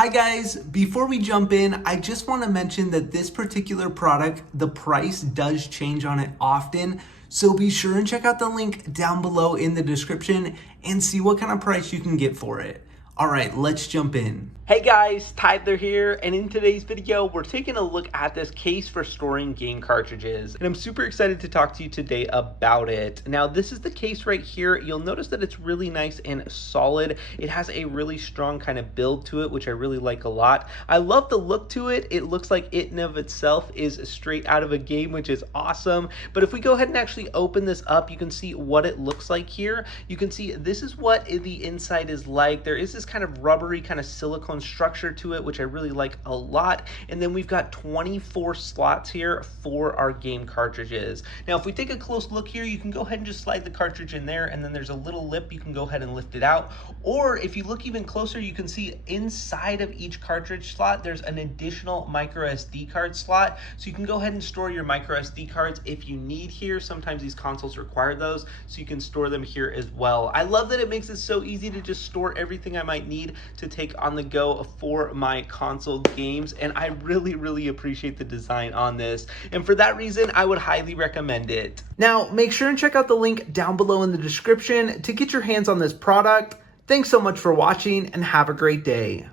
Hi guys, before we jump in, I just want to mention that this particular product, the price does change on it often. So be sure and check out the link down below in the description and see what kind of price you can get for it. All right, let's jump in. Hey guys, Tyler here, and in today's video, we're taking a look at this case for storing game cartridges, and I'm super excited to talk to you today about it. Now, this is the case right here. You'll notice that it's really nice and solid. It has a really strong kind of build to it, which I really like a lot. I love the look to it. It looks like it in of itself is straight out of a game, which is awesome. But if we go ahead and actually open this up, you can see what it looks like here. You can see this is what the inside is like. There is this kind of rubbery kind of silicone structure to it, which I really like a lot. And then we've got 24 slots here for our game cartridges. Now, if we take a close look here, you can go ahead and just slide the cartridge in there, and then there's a little lip. You can go ahead and lift it out. Or if you look even closer, you can see inside of each cartridge slot, there's an additional micro SD card slot. So you can go ahead and store your micro SD cards if you need here. Sometimes these consoles require those, so you can store them here as well. I love that it makes it so easy to just store everything I might need to take on the go for my console games, and I really appreciate the design on this, and for that reason I would highly recommend it. Now make sure and check out the link down below in the description to get your hands on this product. Thanks so much for watching and have a great day.